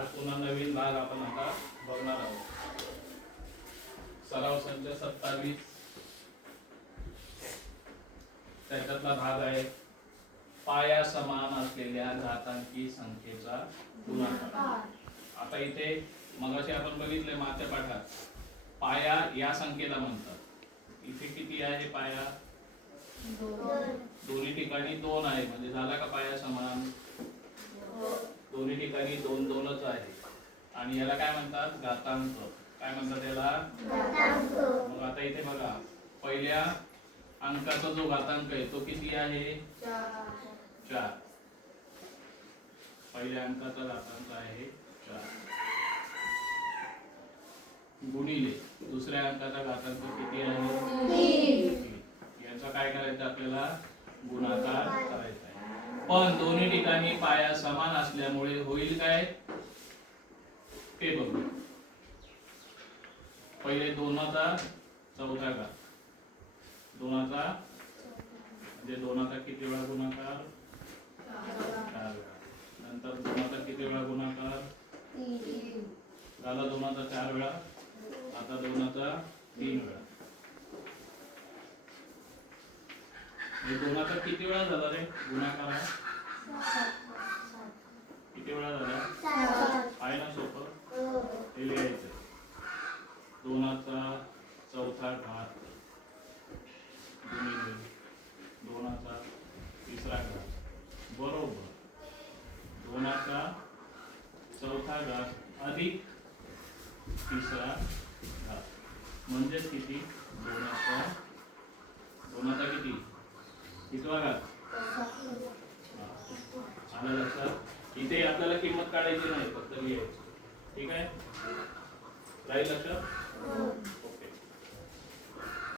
आज पुन्हा नवीन भाग आपण आता बघणार आहोत. सराव संच 27 त्याच्यातला भाग आहे पाया समान असलेल्या घातांकी संख्येचा गुणाकार. आता इथे मगाशी आपण बघितले मागच्या पाठात पाया या संख्येला म्हणतात. इथे किती आहे पाया? दोन्ही ठिकाणी 2 आहे म्हणजे झाला का पाया समान? दोन्ही ठिकाणी 2 2च आहे आणि याला काय म्हणतात? घातांक. काय म्हणतात याला? घातांक. मग आता इथे बघा पहिल्या अंकाचा जो घातांक आहे तो किती आहे? 4. पहिल्या अंकाचा घातांक आहे 4 गुणिले दुसऱ्या अंकाचा घातांक किती आहे? 3. याचा काय करायचं आपल्याला? गुणाकार करायचा आहे. पण दोन्ही ठिकाणी पाया समान असल्यामुळे होईल काय ते बघू. पहिले 2चा चौथा घात. 2चा म्हणजे 2चा किती वेळा गुणाकार? 4 वेळा. नंतर 2चा किती वेळा गुणाकार? 3. झाला 2चा 4 वेळा. आता 2चा 3 वेळा. हे 2चा किती वेळा झाला रे गुणाकार? किती वेळा झाला? आहे ना सोपं? हे लिहायचं. 2चा चौथा घात गुणिले 2चा तिसरा घात बरोबर 2चा चौथा घात अधिक तिसरा घात म्हणजे किती? 2चा किती? कितवा घात? आलं लक्षात? इथे आपल्याला किंमत काढायची नाही, फक्त लिहायची. ठीक आहे? राहील लक्षात?